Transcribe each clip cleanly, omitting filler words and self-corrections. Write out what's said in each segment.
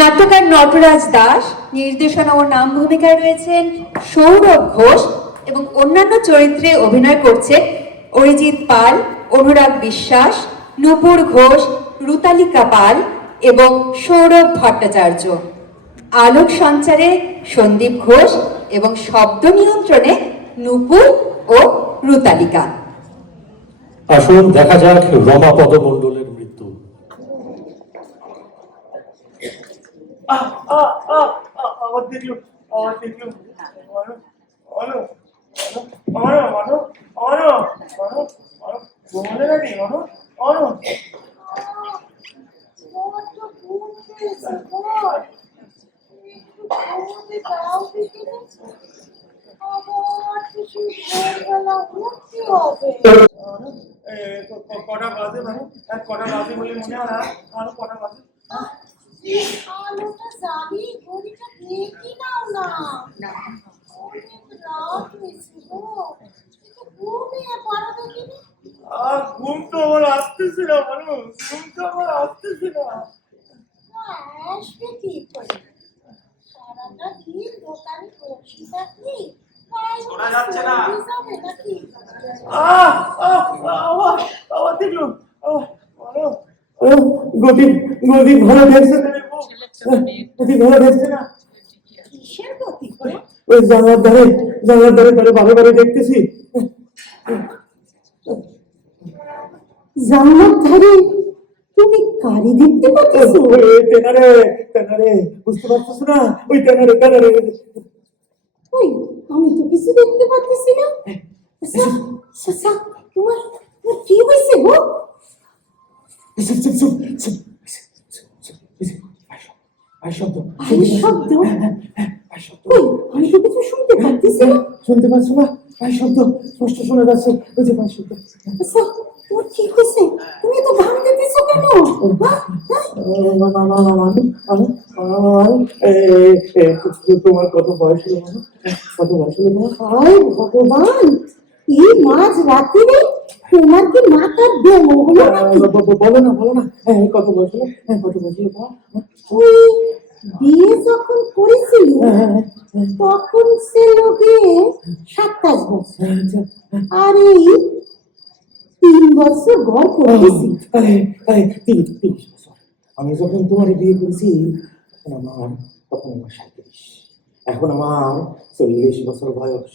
নাট্যকার নটরাজ দাস, নির্দেশনা ও নাম ভূমিকায় রয়েছেন সৌরভ ঘোষ এবং অন্যান্য চরিত্রে অভিনয় করছে অরিজিৎ পাল, অনুরাগ বিশ্বাস, নূপুর ঘোষ, রুতালিকা পাল এবং সৌরভ ভট্টাচার্য। আলোক সঞ্চারে সন্দীপ ঘোষ এবং শব্দ নিয়ন্ত্রণে নূপুর ও রুতালিকা। আসুন দেখা যাক রমাপদ মণ্ডলের মৃত্যু। কটা বাজে মানে কটা বাজে বলে মনে হয় আরো কটা বাজে আলোটা জ্বালি ঘড়িটা দেখি নাও না অনেক রাত হয়েছে গো একটু ঘুমিয়ে পড়ো দেখিনি ঘুম তো আমার আসতেছে না মানুষ ঘুম তো আমার আসতেছে না আসবে কি করে সারাটা দিন দোকানে বসে থাকলি শোনা যাচ্ছে না। যাবে নাকি আবার দেখলো গতি গতি ভালো দেখছে না গতি ভালো দেখছে না কিসের গতি করে ওই জানলার ধারে ভালো করে দেখতেছি জানলার ধারে তুমি গাড়ি দেখতে পাচ্ছ তেনারে বুঝতে পারছিস না ওই তেনারে ওই আমি তো কিছু দেখতে পাচ্ছি না আচ্ছা আচ্ছা তোমার কি হয়েছে গো শব্দ ওই আমি তো কিছু শুনতে পাচ্ছি না শুনতে পাচ্ছ না শব্দ স্পষ্ট শোনা যাচ্ছে ওই যে শব্দ আচ্ছা তোমার কি হয়েছে তুমি তো গান দিতেছো কেন তোমার কত বয়স হলো কত বয়স হলো তোমার হায় ভগবান এই মাঝ রাত্রিরে তোমার কি মাথার ব্যামো হলো নাকি বলো না কত বয়স হলো কত বয়স হলো তোমার ওই বিয়ে যখন করেছিল তখন ছিল গিয়ে 27 বছর আর এই 3 বছর ঘর করেছি 30 বছর আমি যখন তোমার বিয়ে করেছি তখন আমার 37 এখন আমার 40 বছর বয়স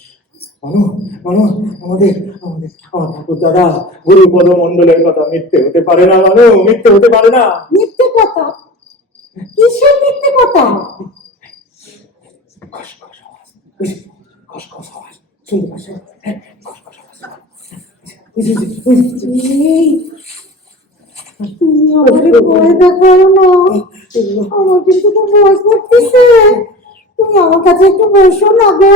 আমার ঠাকুর দাদা গুরুপদ মণ্ডলের কথা মিথ্যে হতে পারে না মিথ্যে হতে পারে না মিথ্যে কথা কিসের মিথ্যে কথা শুনতে পাচ্ছ তুমি আমাকে ভয় দেখাও না আমার কিন্তু খুব ভয় করতেছে তুমি আমার কাছে একটু বসো না গো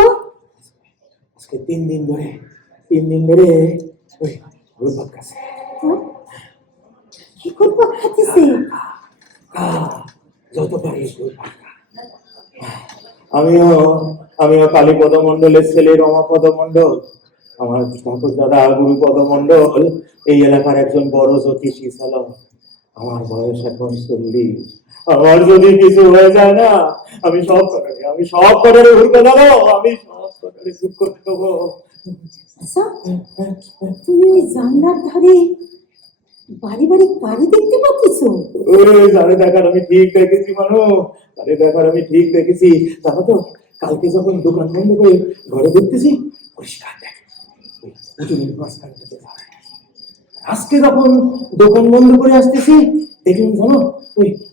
আজকে 3 দিন ধরে ওই গুরুপদ কাছে কি করবো খাইতেছে যত পারিস আমিও কালীপদ মণ্ডলের ছেলে রমাপদ মণ্ডল আমার ঠাকুর দাদা গুরুপদ মণ্ডল এই এলাকার একজন বড় জ্যোতিষী ছিল আমার বয়স এখন 40 আমার যদি কিছু হয়ে যায় না আমি সব কটারে ভুলতে দেবো আমি সব কটারে চুপ করতে দেবো আচ্ছা তুমি ওই জানলার ধারে বাড়ি গাড়ি দেখতে পাচ্ছ জানে দেখার আমি ঠিক দেখেছি ঠিক দেখেছি জানো তো কালকে যখন দোকান বন্ধ করে ঘরে ঢুকতেছি পরিষ্কার দেখে আজকে যখন দোকান বন্ধ করে আসতেছি দেখলাম জানো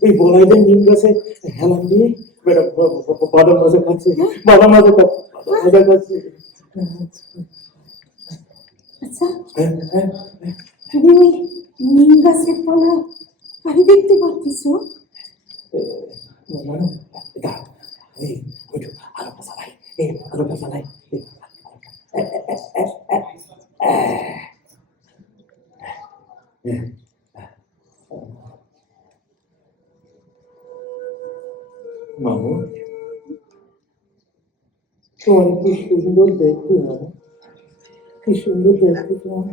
ওই বলাইদের নিম গাছে হেলান দিয়ে বাদাম মাঝে খাচ্ছে আচ্ছা তুমি ওই নিম গাছের তলায় গাড়ি দেখতে পাচ্ছ আলোটা চালাই মামু তোমার কি সুন্দর দেখতে মামু কি সুন্দর দেখতে তোমার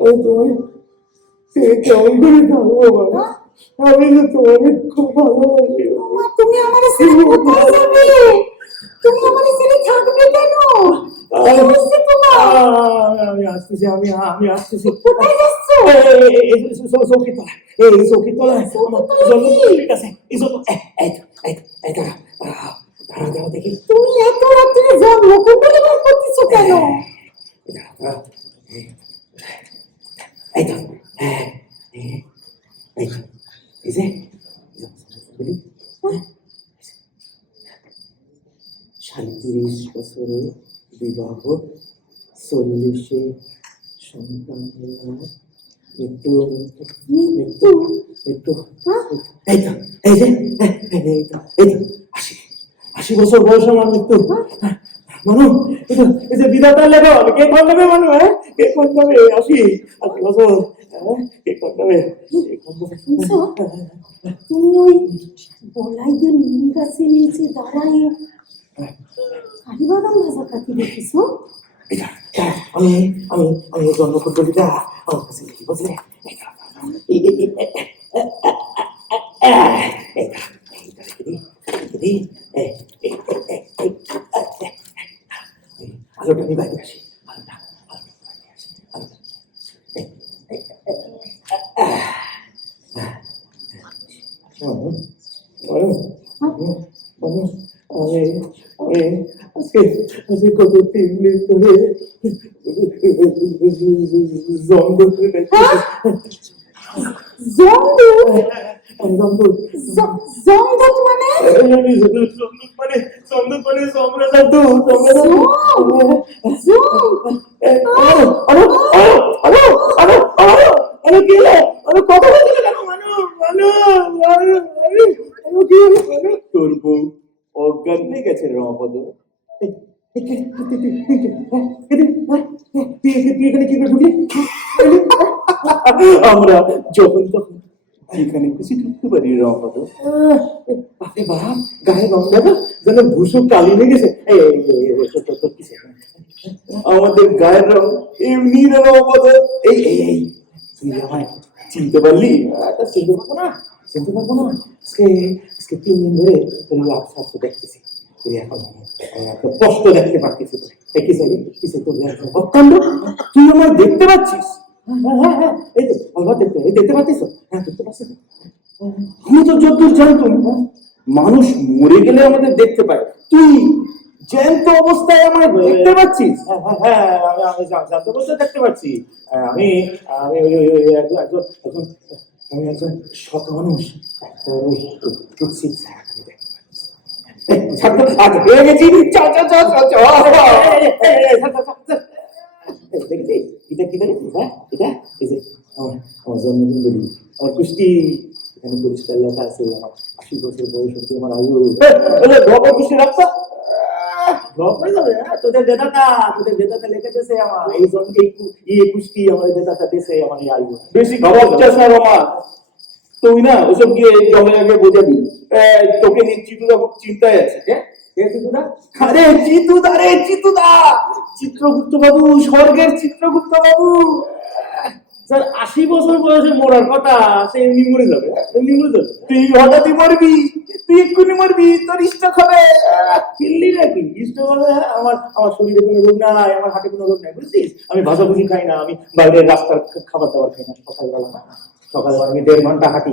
ওই তোমার কেমন করে থাকবো বাবা? আমি তো তোমাকে খুব ভালোবাসি। মা, তুমি আমার ছেড়ে কোথায় যাবে? তুমি আমার ছেড়ে থাকবে কেন? কি হয়েছে তোমার? আমি আসতেছি, আমি আসতেছি। কোথায় যাচ্ছ? চৌকির তলা, এই চৌকির তলা, চৌকির তলায় কি? ঠিক আছে, এই জন্য দাঁড়া দেখি। তুমি এত রাত্রে জন্মকুণ্ডলী বের করতেছো কেন? এই তো, এই তো, এই যে 37 বছরে বিবাহ, 40-এ সন্তান, মৃত্যু মৃত্যু মৃত্যু। এই তো, এই যে, এই তো 80 বছর বয়স আমার মৃত্যু। মানু, এই যে বিধাতার লেখা, কে খন্ডাবে মানু? কে খন্ডাবে? 80 বছর, কে খন্ডাবে? শুনছো? তুমি ওই বলাইদের নিম গাছের নিচে দাঁড়ায় কালীবাদাম ভাজা খাতে দেখেছো? আমি আমি আমি জন্মকুণ্ডলীটা আমার কাছে লিখি, বুঝলে? আলোটা আমি বাইরে আসি, আজকে কত 3 দিন ধরে জমদূত মানে? তোর বউ অজ্ঞান হয়ে গেছে রমাপদ। আমরা যখন তখন এখানে খুশি ঢুকতে পারি রমাপদ। বাপরে বাপ, গায়ে রং দেখো যেন ভূষণ কালি হয়ে গেছে। আমাদের গায়ের রং এমনি রমাপদ। এই এই এই তুই আমায় চিনতে পারলি? চিনতে পারবো না, চিনতে পারবো না। আজকে 3 দিন ধরে তোর আফসার দেখতেছি, তুই এখন একটা স্পষ্ট দেখতে পাচ্ছিস। অত্যন্ত তুই আমায় দেখতে পাচ্ছিস? হ্যাঁ, এই তো আমার দেখতে পাচ্ছিস? হ্যাঁ, দেখতে পাচ্ছিস। আমি তো যতদূর জানতাম মানুষ মরে গেলে আমাদের দেখতে পায়, তুই জ্যান্ত অবস্থায় আমায় দেখতে পাচ্ছিস? হ্যাঁ, আমি জ্যান্ত অবস্থায় দেখতে পাচ্ছি। আমি আমি আমি একজন সৎ মানুষ, কুৎসিত হয়ে গেছি। এটা কি দেখি? হ্যাঁ, এটা এই যে আমার জন্মকুণ্ডলী, আমার কুষ্টি, এখানে পরিষ্কার লেখা আছে আমার 80 বছর বয়স অব্দি আমার আয়ু। কুষ্টি রাখতা তোদের দেদাতা লিখেছে আমার এই জন্য এই কুষ্টি আমার দেদাতা দেশে আমার এই আয়ু। বেশি খবর চাস না রমা, তুই না ওসব গিয়ে জমে আগে বোঝাবি। তোকে নিয়ে চিতুদা খুব চিন্তায় আছে। আরে চিতুদা চিত্রগুপ্ত বাবু, স্বর্গের চিত্রগুপ্ত বাবু। স্যার 80 বছর বয়সে মরার কথা, সে এমনি মরে যাবে, এমনি মরে যাবে। তুই হঠাৎই মরবি, তুই এক্ষুনি মরবি, তোর স্ট্রোক হবে। কিনলি নাকি স্ট্রোক হবে? আমার শরীরে কোনো রোগ নাই, আমার হাতে কোনো রোগ নাই, বুঝছিস? আমি ভাজাভুজি খাই না, আমি বাইরের রাস্তার খাবার দাবার খাই না। সকালবেলা আমি 1.5 ঘন্টা হাঁটি।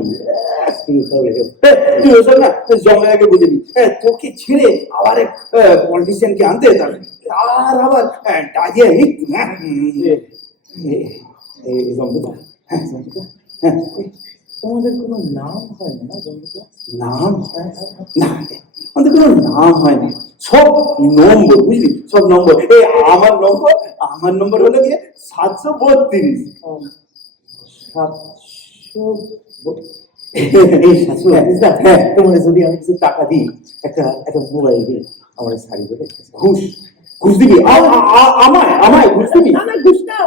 তুই ওসব না জমে আগে বুঝে নি, তোকে ছেড়ে আবার এক পলিটিশিয়ানকে আনতে তার আবার ডাকিয়ে মৃত্যু। তোমাদের কোনো নাম হয় না জম্বিকা? নাম? না, আমাদের কোনো নাম হয় না, সব নম্বর, বুঝলি? সব নম্বর। এই আমার নম্বর হলো গিয়ে 732। 732। তোমার যদি আমি কিছু টাকা দিই, একটা মোবাইল দিই, আমার শাড়ি বলে ঘুষ দিবি? আমায় ঘুষ দিবি? না, ঘুষ না,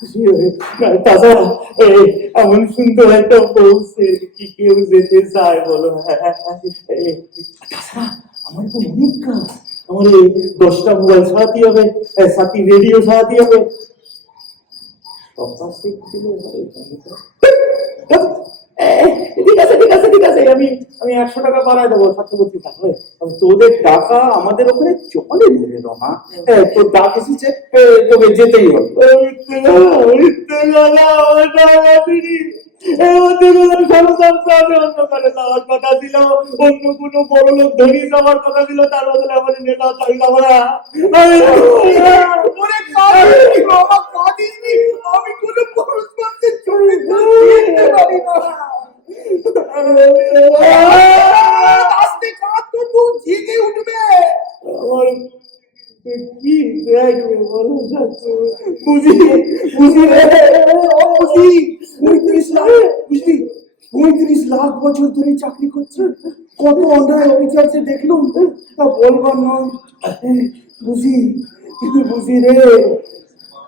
খুশি হয়ে। তাছাড়া এমন সুন্দর একটা পৌঁছে কি কেউ যেতে চায় বলো? তাছাড়া আমার তো অনেক কাজ, আমার 10টা মোবাইল সারাতে হবে, সাথে রেডিও সারাতে হবে। ঠিক আছে আমি 100 টাকা বাড়ায় দেবো 732 টাকা। তোদের টাকা আমাদের ওখানে চলে রে রমা। তোর ডাক এসেছে, তোকে যেতেই হবে। অন্য কথা ছিল, অন্য কোনো বড় লোক ধনী যাওয়ার কথা ছিল, তার বদলে আমাদের নেতা চাইল আমরা। আমি কোনো পুরুষ মানুষের চরিত্র চিনতে পারি না। আস্তে কাঁদতো তো জেগে উঠবে। আমার কি দেখবে বলো? বুঝি বুঝি রে, বুঝি 35 লাখ, বুঝলি 35 লাখ বছর ধরে চাকরি করছে, কত অন্যায় অবিচার যে দেখলুম তা বলবার নয়। বুঝি বুঝি রে,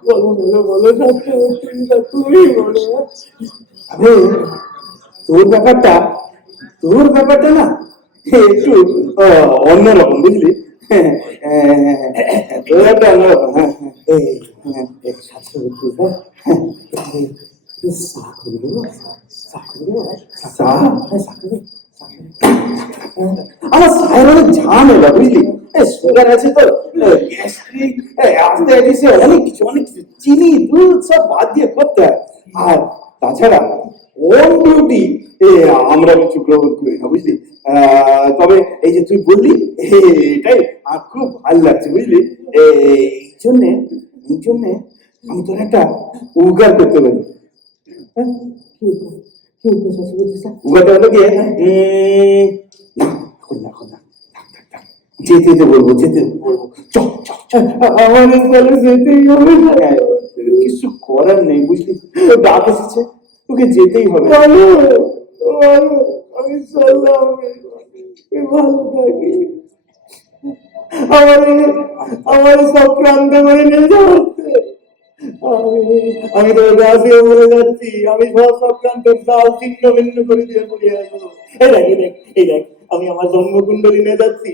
বলো বলো বলো তুমি বলো। আরে তোর ব্যাপারটা না একটু অন্যরকম, বুঝলি? তোর একটা অন্যরকম। আমার সাহেব অনেক ঝামেলা, বুঝলি? সুগার আছে তো, গ্যাস্ট্রিক, আর্থ্রাইটিস, অনেক কিছু চিনি দুধ সব বাদ দিয়ে করতে হয়। আর তাছাড়া অন ডিউটি আমরা কিছু গ্রহণ করি না, বুঝলি? তবে এই যে তুই বললি, এটাই আমার খুব ভালো লাগছে, বুঝলি? এই জন্যে আমি তোর একটা উপকার করতে পারি। উপকারটা হলো গিয়ে, না যেতে বলবো চল আমাদের তাহলে যেতেই হবে। কিছু করার নেই, বুঝলি? ডাক এসেছে, তোকে যেতেই হবে। আমি চললাম, ভালো থাকি। আমার সক্রান্ত করে নিয়ে যাচ্ছে। আমি তো গাছে বলে যাচ্ছি, আমি সব সক্রান্তের চাল ছিন্ন ভিন্ন করে দিয়ে পড়িয়ে আসবো। এই দেখ আমি আমার জন্মকুণ্ডলী নিয়ে যাচ্ছি।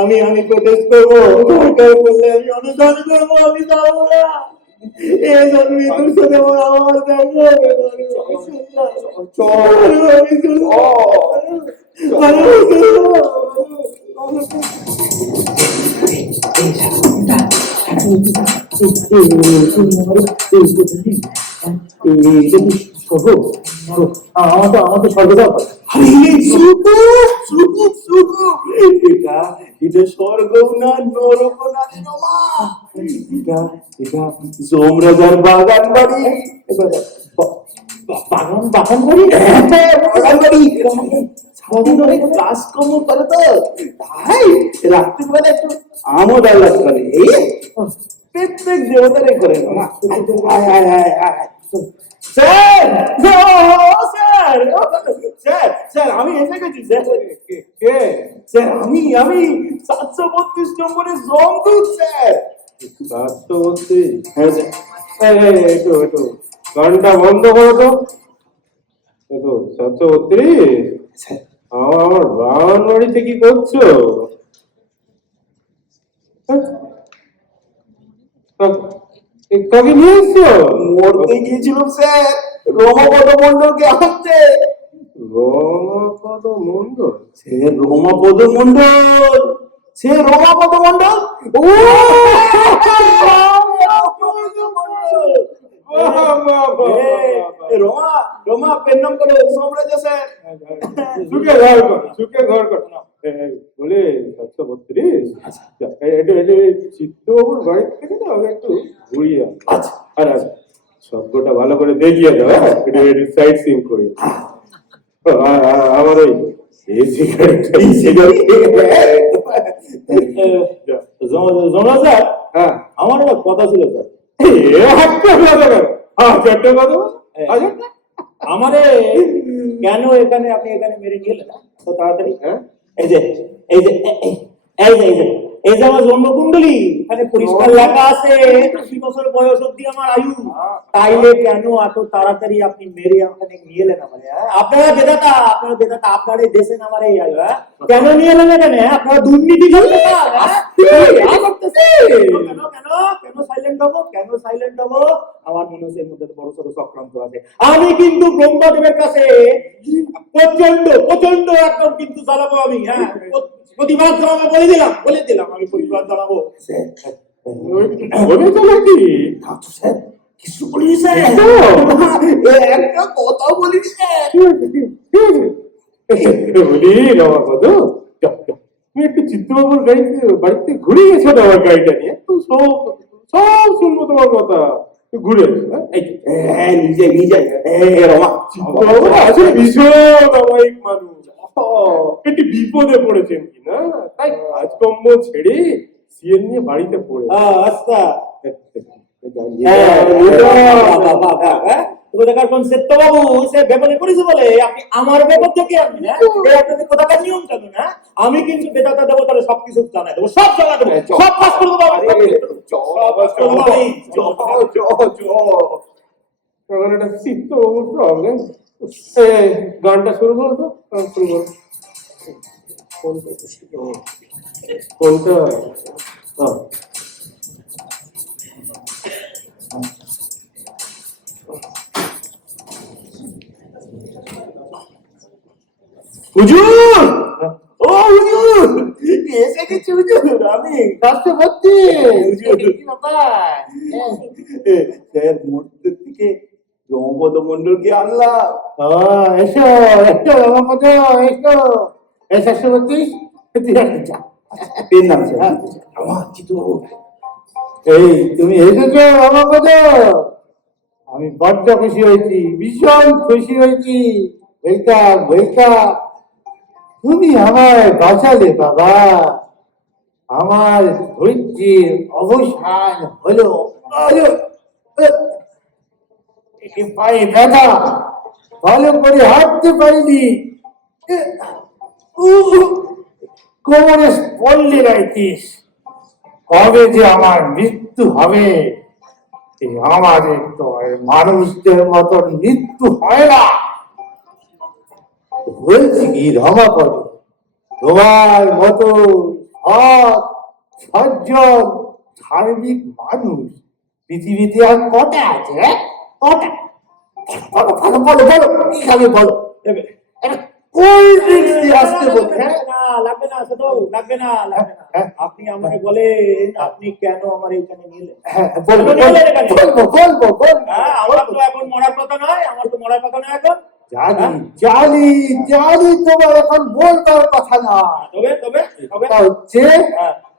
আমি প্রোটেস্ট করবো, দরকার পড়লে আমি অনুদান করবো, আমি যাবো না। এই জন্মে তোর সাথে আমার দেখো। আমাকে স্বর্গ দাও। এটা স্বর্গ না নরক না, এটা যমরাজার বাগান বাড়ি। বাগান বাড়ি সারাদিন অনেক কাজকর্ম করে তো, তাই রাত্রিবেলা একটু আমোদ আল্লাহ করে। এই প্রত্যেক দেবতারে করে না। স্যার আমি এসে গেছি স্যার। আমি 732 নম্বরের জমদূত স্যার। 732? হ্যাঁ স্যার। একটু গানটা বন্ধ করো তো। 732? আমার বাগান বাড়িতে কি করছো? কাকে নিয়ে এসছো? মরতে গিয়েছিলাম স্যার, রমাপদ মন্ডলকে আনতে। রমাপদ মন্ডল? রমাপদ মন্ডল ও রমা পেন নাম করে সম্রাজ স্যার। সুখে ঘর কর বলে 732? একটু চিত্তবাবুর বাড়ি থেকে না ওকে একটু ঘুরিয়ে আচ্ছা শব্দটা ভালো করে দেখিয়ে দাও। একটু সাইড সিন করি। আমার ওই জমা স্যার, হ্যাঁ আমার একটা কথা ছিল স্যার। আমারে কেন এখানে আপনি মেরে নিয়ে এলেন তো তাড়াতাড়ি? এই যে আমার জন্মকুণ্ডলী, এখানে পরিষ্কার লেখা আছে 20 বছর বয়স অব্দি আমার আয়ু। তাইলে কেন এত তাড়াতাড়ি আপনি মেরে ওখানে নিয়ে এলেন আমারে? আপনারা বেদাতা, আপনার এই দেশে আমার এই আয়ু, কেন নিয়ে এলেন এখানে? আপনারা দুর্নীতি করতে চান? কেন সাইলেন্ট হবো? আমার মনে হচ্ছে এর মধ্যে বড় সড় চক্রান্ত আছে। আমি কিন্তু ব্রহ্মদেবের কাছে প্রচন্ড প্রচন্ড একদম কিন্তু জানাবো আমি। হ্যাঁ, প্রতিবাদ জানাবো, বলে দিলাম আমি প্রতিবাদ জানাবো। বলেছো নাকি? স্যার কিছু বলিনি স্যার, একটা কথা বলিনি স্যার। বলি রমাপদ, তুমি একটু চিত্তবাবুর বাড়িতে ঘুরে গেছো না আমার গাড়িটা নিয়ে? তো সব সব শুনবো তোমার কথা। ঘুরে নিজে রমা চিত্তবাবু আসলে ভীষণ অমায়িক মানুষ, একটি বিপদে পড়েছেন কিনা, তাই কাজকর্ম ছেড়ে সিএন নিয়ে বাড়িতে পড়ে। আচ্ছা আমার ব্যাপার থেকে নিয়ম জানো না? আমি কিন্তু বেদাতা দেবতার সবকিছু জানাই দেবো, সব জানা দেবো, সব কাজ করে দেবো। চিত্তবাবুর প্রবলেম। গানটা শুরু করো তো, শুরু করো। কোনটা? হুজুর, ও হুজুর, এসে গেছি হুজুর। আমি কাছে ভর্তি স্যার মূর্তির থেকে রমপদ মন্ডলকে আনলাম। এসো এসো রমাপদ, এসো এসে বলছিস পেন নাম স্যার রমা চিত্তবাবু। এই তুমি এসেছো রমাপদ, আমি বড্ড খুশি হয়েছি, ভীষণ খুশি হয়েছি। Welcome welcome. তুমি আমায় বাঁচালে বাবা, আমার ধৈর্যের অবসান হলো। পায়ে ব্যথা, ভালো করে হাঁটতে পারিনি, কোমরে পড়লে রাইতিস। কবে যে আমার মৃত্যু হবে? আমাদের তো মানুষদের মতন মৃত্যু হয় না। বলছি কি রমাপদ, তোমার মতো সৎ সজ্জন ধার্মিক মানুষ পৃথিবীতে আর কটা আছে? কটা? বলো বলো বলো বলো, কি খাবে বলো? কোল্ড ড্রিঙ্কস দিয়ে আসতে বলছে। লাগবে না সেটা, লাগবে না লাগবে না। আপনি আমাকে বলেন আপনি কেন আমার এইখানে নিলেন? বলবো বলবো বলবো বলবো। আমার তো এখন মরার কথা নয়, আমার তো মরার কথা নয় এখন। জানি জানি জানি তোমার এখন বলবার কথা না। তবে তবে তবে হচ্ছে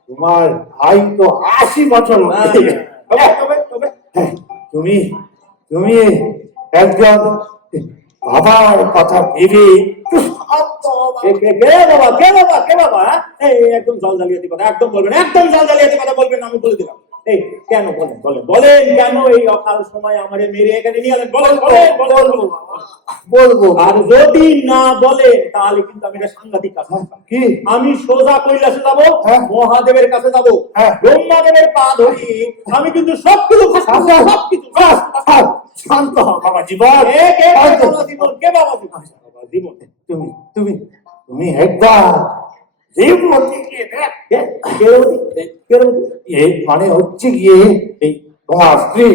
তোমার ভাই তো 80 বছর হচ্ছে। তবে তবে তবে তুমি তুমি একজন বাবার কথা ভেবে একটু শান্ত হও। কে বাবা কে বাবা কে বাবা? এই একদম জল জালিয়াতি কথা একদম বলবেন, একদম জল জালিয়াতি কথা বলবেন, আমি বলে দিলাম। এই কেন বলেন বলেন বলেন, কেন এই অকাল সময় আমারে মেরে এখানে নিয়ে এলেন? বলেন বলেন বলেন। বলবো। আর যদি না বলেন তাহলে কিন্তু আমি একটা সাংঘাতিক কাজ করতাম। কি? আমি সোজা কৈলাসে যাবো, হ্যাঁ। মহাদেবের কাছে যাবো, হ্যাঁ। ব্রহ্মাদেবের পা ধরি, আমি কিন্তু সবকিছু সবকিছু। শান্ত হও বাবা জীবন। কে বাবা জীবন? কে বাবা জীবন? বাবা জীবন তুমি তুমি তুমি একবার দেবমতিকে দেখ। এই মানে হচ্ছে গিয়ে এই তোমার স্ত্রী,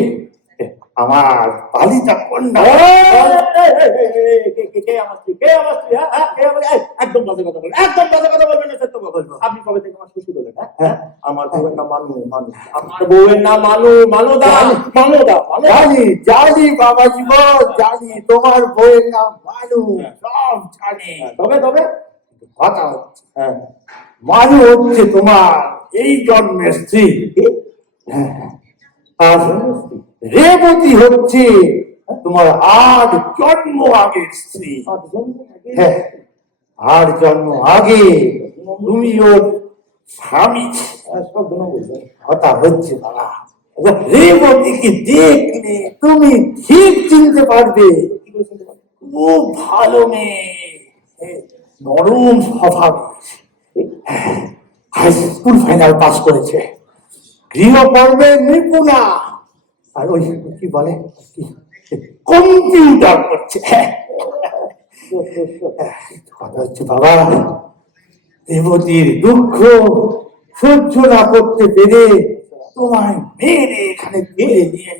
আমার পালিতা কন্যা। একদম বাজে কথা বলবেন, একদম বাজে কথা বলবেন না। সত্য কথা বলবো। আপনি কবে থেকে আমার শ্বশুর হলেন? আমার বউয়ের নাম মানু, মানু। আমার বউয়ের নাম মানু, মানুদা, মানুদা। জানি জানি বাবা জীবন, জানি তোমার বউয়ের নাম মানু, সব জানি। তবে তবে কথা হচ্ছে মানু হচ্ছে তোমার এই জন্মের স্ত্রী, আর রেবতী হচ্ছে তোমার 8 জন্ম আগের স্ত্রী। হ্যাঁ, 8 জন্ম আগে তুমি ওর স্বামী। কথা হচ্ছে বাবা, রেবতীকে দেখলে তুমি ঠিক চিনতে পারবে। খুব ভালো মেয়ে, নরম স্বভাব, হাই স্কুল ফাইনাল পাস করেছে, গৃহকর্মে নিপুণা, আর ওই কি বলে কম্পিউটার করছে। কথা হচ্ছে বাবা, দেবতীর দুঃখ সহ্য না করতে পেরে তোমায় মেরে এখানে তুলে নিয়ে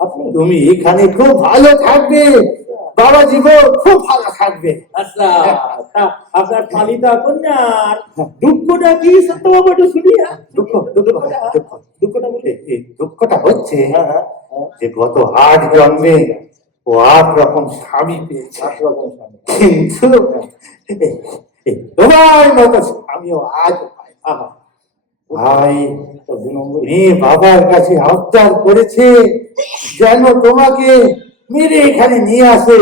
আপনি? তুমি এখানে খুব ভালো থাকবে, বাবা জীবন খুব ভালো থাকবে। আচ্ছা, তা আপনার পালিতা কন্যার দুঃখটা কি সত্যবাবু একটু শুনি? দুঃখটা বলে এই দুঃখটা হচ্ছে হ্যাঁ হ্যাঁ হ্যাঁ, যে গত 8 জন্মে ও 8 রকম স্বামী পেয়েছে, 8 রকম স্বামী। কিন্তু তোমার মতো স্বামীও আজ পাই। আহা, ভাই তো 2 নম্বর। মেয়ে বাবার কাছে আবদার করেছে যেন তোমাকে মেরে এখানে নিয়ে আসে।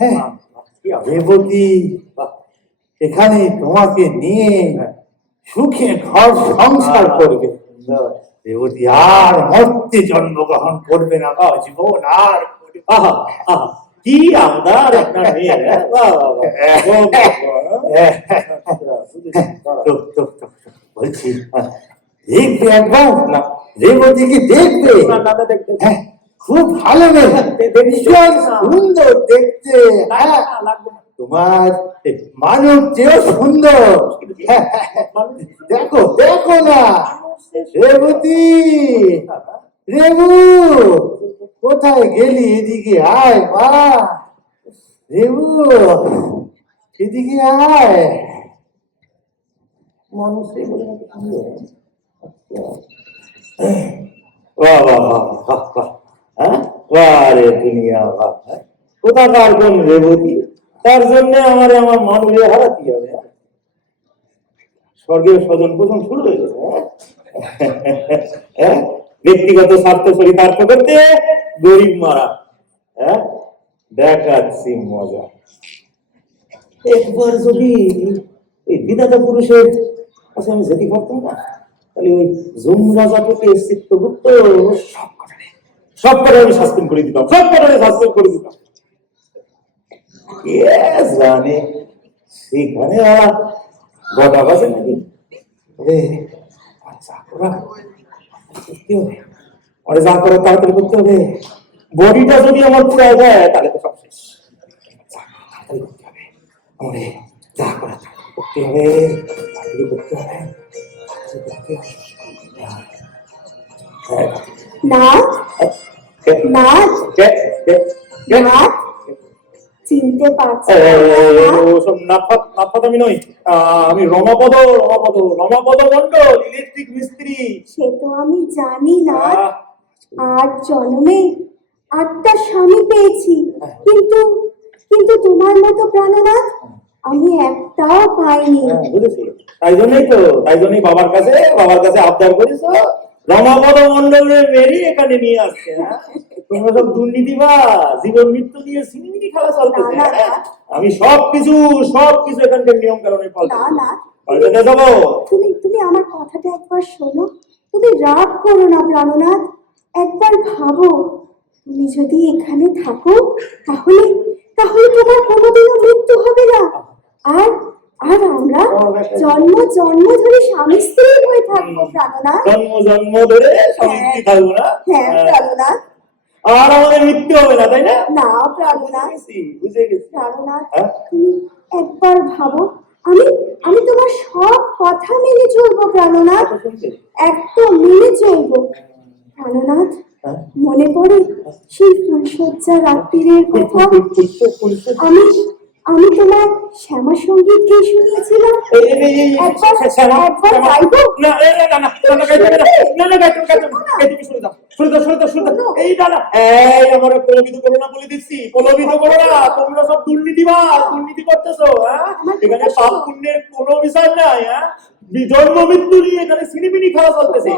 হ্যাঁ, কি আবার? রেবতী এখানে তোমাকে নিয়ে সুখে ঘর সংসার করবে। রেবতী আর মর্তে জন্মগ্রহণ করবে না, বাবা জীবন আর করবে না। আহা, আহা, কি আমদার আপনার মেয়ে, হ্যাঁ? বাহ, বাহ, বাহ। খুব ভালো, হ্যাঁ? আচ্ছা, বুঝেছি। বলছি দেখবে একবার, না রেবতীকে দেখবে। না, না, না, দেখতে হ্যাঁ, খুব ভালো মেয়ে, ভীষণ সুন্দর দেখতে। হ্যাঁ, লাগবে না। তোমার মানব চেয়েও সুন্দর। হ্যাঁ, দেখো দেখো না রেবতী, রেবু কোথায় গেলি? এদিকে আয় মা, রেবু এদিকে আয়। মানুষই বলে নাকি সুন্দর। বাহ বাহ বাহ বাহ বাহ, হ্যাঁ? বাহ রে দুনিয়া, বাহ, হ্যাঁ? কোথাকার কোন রেবতী, তার জন্য আমার মানুষে হারাতে হবে, হ্যাঁ? স্বর্গীয় স্বজন পোষণ শুরু হয়ে গেছে, হ্যাঁ? হ্যাঁ? ব্যক্তিগত স্বার্থ চরিতার্থ করতে গরিব মারা, হ্যাঁ? দেখাচ্ছি মজা। একবার যদি এই বিধাতা পুরুষের কাছে আমি যেতে পারতাম না, তাহলে ওই যমরাজা থেকে চিত্তগুপ্ত সব কটা আমি সাসপেন্ড করে দিতাম, সব কটা সাসপেন্ড করে দিতাম। কে জানে সেখানে আমার গটা বাজে নাকি। আচ্ছা করতে হবে, আরে যা করে তাড়াতাড়ি করতে হবে। বডিটা যদি আমার পুরাই দেয় তাহলে তো সব শেষ। তাড়াতাড়ি করতে হবে, আমারে যা করে করতে হবে, তাড়াতাড়ি করতে হবে, তাড়াতাড়ি করতে হবে। নাথ, নাথ, নাথ, চিনতে পারছি না, নাথ? আমি নই, আমি রমাপদ মন্ডল, ইলেকট্রিক মিস্ত্রি। সে তো আমি জানি না। 8 জন্মে 8টা স্বামী পেয়েছি, কিন্তু কিন্তু তোমার মতো প্রাণনাথ আমি একটাও পাইনি। বুঝেছি, তাই জন্যই বাবার কাছে আবদার করেছ রমাপদ মন্ডলের মেরি এখানে নিয়ে আসছে। হ্যাঁ, তোমরা সব দুর্নীতিবা, জীবন মৃত্যু নিয়ে সিনেমিনি খেলা চলতেছে। না, না, আমি সবকিছু এখানকার নিয়ম কারণে না, না, পাল্টে যাবো। তুমি আমার কথাটা একবার শোনো। তুমি রাগ করো না প্রাণনাথ, একবার ভাবো তুমি যদি এখানে থাকো তাহলে তাহলে তোমার কোনোদিনও মৃত্যু হবে না। আর আর আমরা জন্ম জন্ম ধরে স্বামী স্ত্রী হয়ে থাকবো প্রাণনাথ। জন্ম ধরে স্বামী স্ত্রী থাকবো না। হ্যাঁ প্রাণনাথ। আর আমাদের মৃত্যু হবে না, তাই না? না প্রাণনাথ, বুঝে গেছি। প্রাণনাথ তুমি একবার ভাবো, আমি আমি তোমার সব কথা মেনে চলবো প্রাণনাথ, একদম মেনে চলবো প্রাণনাথ। মনে পড়ে সেই ফুলশয্যা রাত্রিরের কথা? আমি আমি তোমার শ্যামা সঙ্গীত গিয়ে শুনিয়েছিলাম। একবার গাইবো? আমার প্রলোভিত করো না বলে দিচ্ছি, প্রলোভিত করো না। তোমরা সব দুর্নীতি করতেছো। হ্যাঁ, এখানে পাপ পুণ্যের কোনো বিচার নাই। হ্যাঁ, জন্ম মৃত্যু নিয়ে এখানে সিনেমিনি খেলা চলতেছে।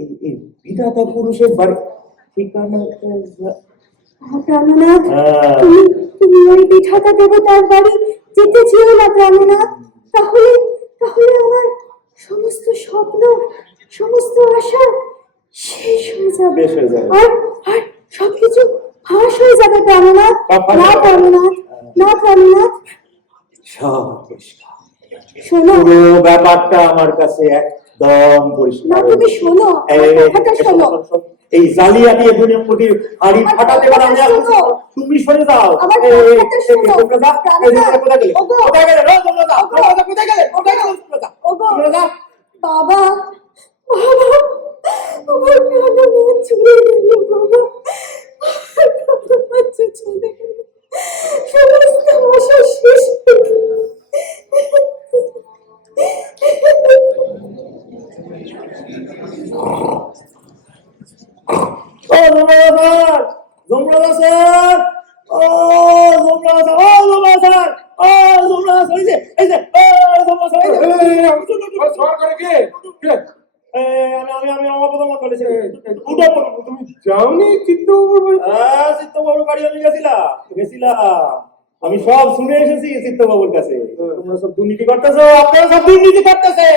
এই বিধাতা পুরুষের বাড়ি ঠিকানা প্রাণনাথ, তুমি ওই বিধাতা দেবতার বাড়ি যেতে চেও না প্রাণনাথ, তাহলে তাহলে আমার সমস্ত স্বপ্ন, সমস্ত আশা শেষ হয়ে যাবে, আর আর সবকিছু ফাঁস হয়ে যাবে প্রাণনাথ। না প্রাণনাথ, না প্রাণনাথ, সব পরিষ্কার। শোনো, পুরো ব্যাপারটা আমার কাছে একদম পরিষ্কার। না তুমি শোনো, আমার কথাটা শোনো। এই জালিয়াতি দুনিয়ামুখী হাড়ি ফাটাতে পারে আমি। তুমি সরে যাও, আমার কথাটা শোনো। কোথায় গেলে কোথায় গেলে বাবা, বাবা, আমি রমাপদ মন্ডলের ছেলে। উঠে পড়ো। তুমি যাওনি চিত্তবাবুর বাড়ি? চিত্তবাবুর বাড়ি আমি গেছিলাম। আমি সব শুনে এসেছি চিত্তবাবুর কাছে। তোমরা সব দুর্নীতি করতেছো, আপনারা সব দুর্নীতি করতেছে।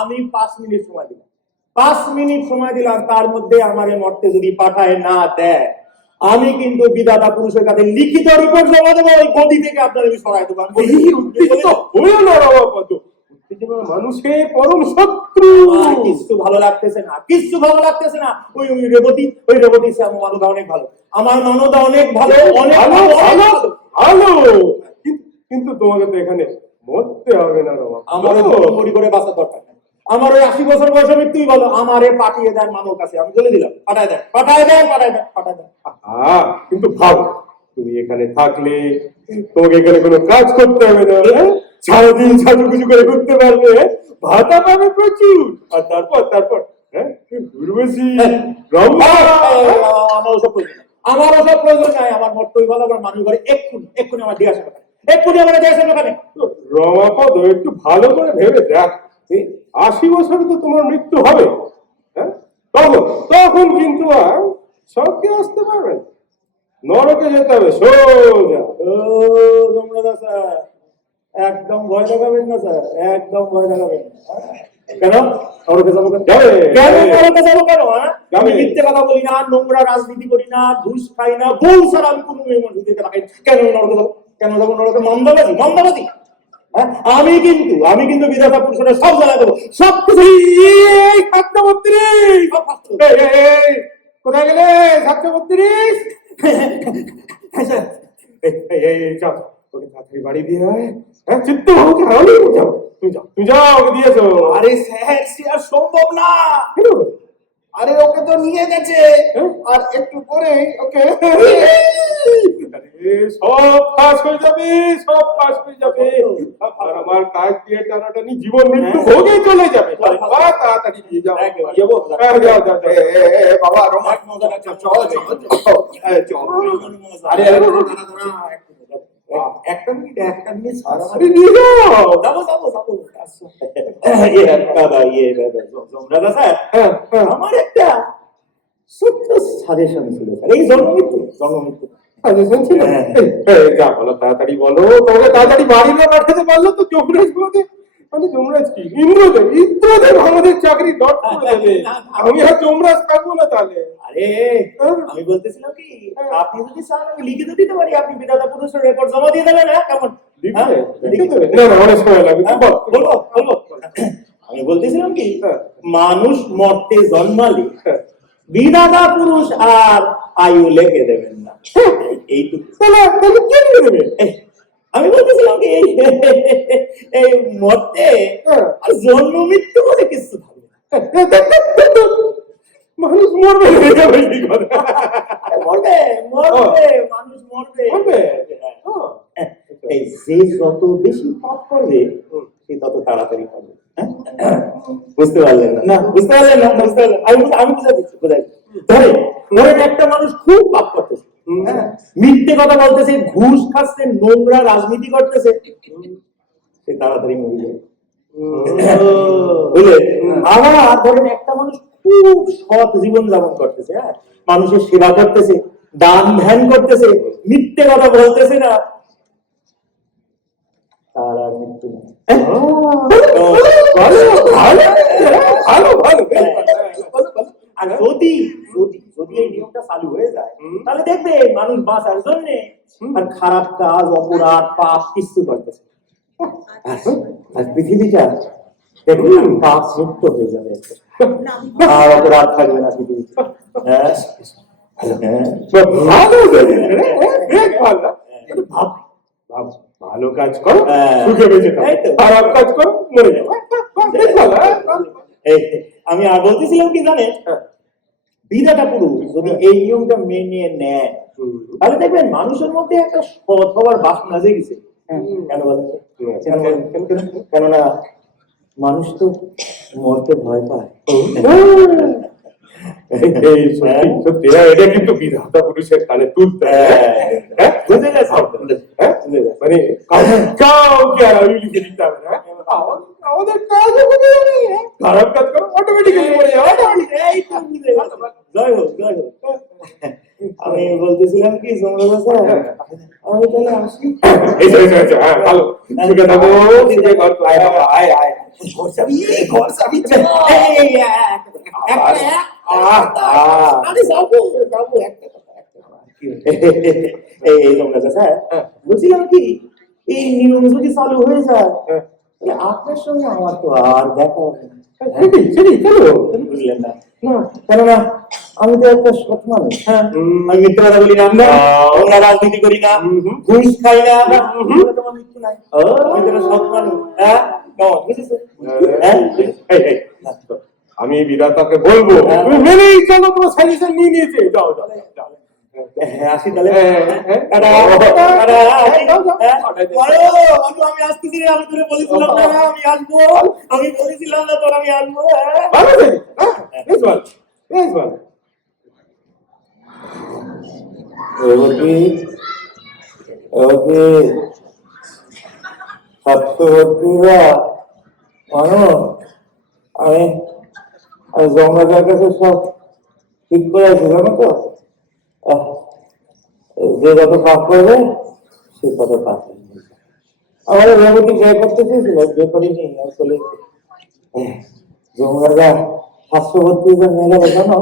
আমি 5 মিনিট সময় দিলাম, 5 মিনিট সময় দিলাম, তার মধ্যে আমারে মরতে যদি পাঠায় না দেয়, আমি কিন্তু বিধাতা পুরুষের কাছে লিখিত রিপোর্ট জমা দেবো। ওই গদি থেকে আপনারা সরাই দেবো। মানুষের পরম শত্রু। কিচ্ছু ভালো লাগতেছে না। ওই রেবতী সে আমার মানদা অনেক ভালো, আমার মানদা অনেক ভালো, অনেক ভালো। কিন্তু তোমাকে তো এখানে মরতে হবে না রমা। আমার মরি করে বাঁচার দরকার নেই। আমার ওই 80 বছর বয়সে মৃত্যুই বলো, আমারে পাঠিয়ে দেন মানব কাছে। আমি বলে দিলাম, পাঠায় দেন। কিন্তু ভালো, তুমি এখানে থাকলে তোমাকে এখানে কোনো কাজ করতে হবে না, সারাদিন সাজুগুজু করে ঘুরতে পারবে, ভাতা পাবে প্রচুর। আর তারপর উর্বশী রম্ভা। আমার ওসব প্রয়োজন নাই। আমার মরতেই বলো, আমার মানুষ ঘরে এক্ষুনি আমার দিয়ে আসে ওখানে, রমাপদ একটু ভালো করে ভেবে দেখ, 80 বছরে তো তোমার মৃত্যু হবে। হ্যাঁ, তখন কিন্তু আর সবকে আসতে পারবে না, নরকে যেতে হবে সোজা। একদম ভয় দেখাবেন না স্যার, একদম ভয় দেখাবেন না। কেন নরকে যাবো? কেন? আমি মিথ্যে কথা বলি না, নোংরা রাজনীতি করি না, ঘুষ খাই না, বউ স্যার আমি কোনো মেয়ে মানুষ দিতে পারি। কেন নরকে যাবো? নরকে মন্দাবাজি। আমি কিন্তু বিধাতা পুরুষের সব জ্বালা দেবো, সব কিছু। কোথায় গেলে 732? ওকে তাড়াতাড়ি বাড়ি দিয়ে আয়। হ্যাঁ, চিত্তবাবুকে আরো যাও। তুমি যাও, ওকে দিয়েছো। আরে স্যার, সে আর সম্ভব না। আরে ওকে তো নিয়ে গেছে, আর একটু পরে ওকে সব ফাঁস হয়ে যাবে। আর আমার কাজ দিয়ে টানাটানি জীবন মৃত্যু ভোগে চলে যাবে। তাড়াতাড়ি দিয়ে যাও। যাও। বাবা রোমাক মজা লাগছে, চল। আরে একটা মিনিট নিয়ে যাও। যাবো। আমার একটা ছোট্ট সাজেশন ছিল স্যার, এই জন্মমৃত্যু সাজেশন ছিল? যা বলো তাড়াতাড়ি বলো। তোমাকে তাড়াতাড়ি বাড়ি না পাঠাতে পারলো তো যমরাজ বলে, মানে যমরাজ কি, ইন্দ্রদেব আমাদের চাকরি ডট করে দেবে। আমি আর যমরাজ থাকবো না তাহলে। আরে আমি বলতেছিলাম কি, আপনি যদি চান আমি লিখিত দিতে পারি, আপনি বিধাতা পুরুষের রেকর্ড জমা দিয়ে দেবেন। হ্যাঁ, কেমন? না, অনেক সময় লাগবে। বলবো। আমি বলতেছিলাম কি, মানুষ মরতে জন্মালে বিধাতা পুরুষ আর আয়ু লেখে দেবেন না, এইটুকু। আমি বলতেছিলাম কি, এই মরতে আর জন্ম মৃত্যু বলে কিছু থাকবে না। মানুষ মরবে, মানুষ মরবে। এই যে যত বেশি পাপ করবে সে তত তাড়াতাড়ি করবে। বুঝতে পারলেন না? আমি বুঝা দিচ্ছি। ধরেন একটা মানুষ খুব পাপ করতেছে, মিথ্যে কথা বলতেছে, ঘুষ খাচ্ছে, নোংরা রাজনীতি করতেছে, সে তাড়াতাড়ি মরে যাবে। আবার ধরেন একটা মানুষ খুব সৎ জীবন যাপন করতেছে, হ্যাঁ, মানুষের সেবা করতেছে, দান ধ্যান করতেছে, মিথ্যে কথা বলতেছে না, তার আর মৃত্যু নেই। আর যদি এই নিয়মটা চালু হয়ে যায়, তাহলে দেখবে মানুষ বাঁচার জন্য আর খারাপ কাজ, অপরাধ, পাপ কিছু করতেছে। আর পৃথিবীটা দেখুন পাপ মুক্ত হয়ে যাবে, আর অপরাধ থাকবে না পৃথিবীতে। ভালো কাজ করো, সুখে বেঁচে থাকো, খারাপ কাজ করো, মরে যাও। আমি আর বলতেছিলাম কি জানেন, বিধাতা পুরুষ যদি এই নিয়মটা মেনে নেয়, তাহলে দেখবেন মানুষের মধ্যে একটা সৎ হওয়ার বাসনা জেগেছে। কেন বলেন? কেননা মানুষ তো মরতে ভয় পায়। এটা কিন্তু বিধাতা পুরুষের কানে তুলতে মানে কাউকে আর লিখে দিতে হবে না। আমাদের কাজ হবে খারাপ কাজ করো অটোমেটিক্যালি পড়ে যাবে এই তো বুঝে গেছি। জয় হোক জয় হোক। আমি বলতেছিলাম কি সমরদা স্যার, আমি তাহলে আসি। এসে হ্যাঁ ভালো সুখে থাকো সুখে ঘর আয় বাবা আয় আয় ঘর চাবি এই, আরে যাবো যাবো একটা কথা এই সমরদা স্যার, বলছিলাম কি এই নিয়ম যদি চালু হয়ে যায় তাহলে আপনার সঙ্গে আমার তো আর দেখা হবে না। সেটাই চলো বুঝলেন না? কেননা আমি তো একটা সৎ মানুষ। হ্যাঁ, আমি মিথ্যে কথা বলি না, আমরা রাজনীতি করি না, ঘুষ খাই না, তাহলে তোমার মৃত্যু নাই। আমি তো একটা সৎ মানুষ। হ্যাঁ, কেমন বুঝেছো? হ্যাঁ, আমি বিধাতাকে বলবো হ্যাঁ। তুমি মেনেই চলো, তোমার সাজেশন নিয়ে নিয়েছে যাও যাও যাও আসি তাহলে। হ্যাঁ। টাটা, টাটা, আসি। যাও, যাও। হ্যাঁ, আমি আসতেছি রে, আমি তোরে বলেছিলাম না আমি আসবো, আমি বলেছিলাম না তোর আমি আসবো। হ্যাঁ। ভালো আছে হ্যাঁ বেশ ভালো বেশ ভালো আমি জমরাজার কাছে সব ঠিক করে আছি, জানো তো? যে যত পাপ করবে সে তত পাপ করবে। আমাদের রেবতী বিয়ে করতে চেয়েছিল, বিয়ে করিনি, আসলে জমরাজা 732 জন মেয়ে গেল, জানো?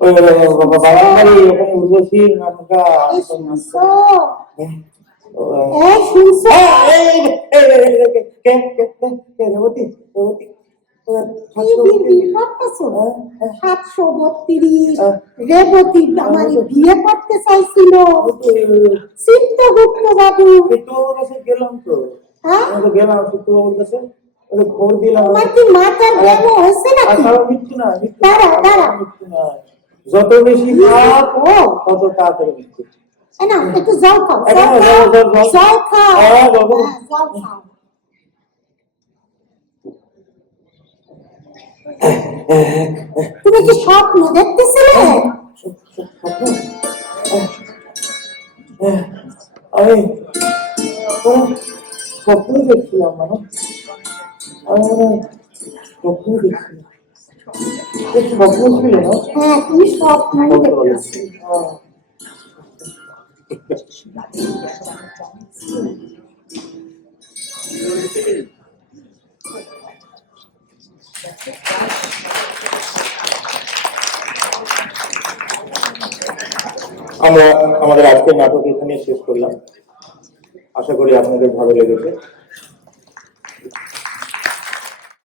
ওই বাগানবাড়ি ওখানে উর্বশী নামটা শুনছো? শুনছো? রেবতী রেবতী কি বিড়বিড় করতেছো? 732 রেবতী আমার বিয়ে করতে চাইছিল চিত্রগুপ্ত বাবু। তোর কাছে গেলাম তো, হ্যাঁ? আমি তো গেলাম চিত্রবাবুর কাছে, ওকে খবর দিলাম। তোমার কি মাথার ব্যামো হয়েছে নাকি? আসার মৃত্যু না, মৃত্যু না, দাঁড়াও, দাঁড়াও। মৃত্যু না, যত বেশি পাপ তত তাড়াতাড়ি মৃত্যু। না একটু জল খাও, জল, জল খাও, জল, জল। জল খাও। হ্যাঁ, বাবু। হ্যাঁ, জল খাও। তুমি কি স্বপ্ন দেখতেছিলে? আমি স্বপ্ন দেখছিলাম, মানে আমি মনে হয় স্বপ্ন দেখছিলাম, স্বপ্ন ছিল না। হ্যাঁ তুমি স্বপ্নই দেখতেছিলে। আমরা আমাদের আজকের নাটক এখানে শেষ করলাম। আশা করি আপনাদের ভালো লেগেছে।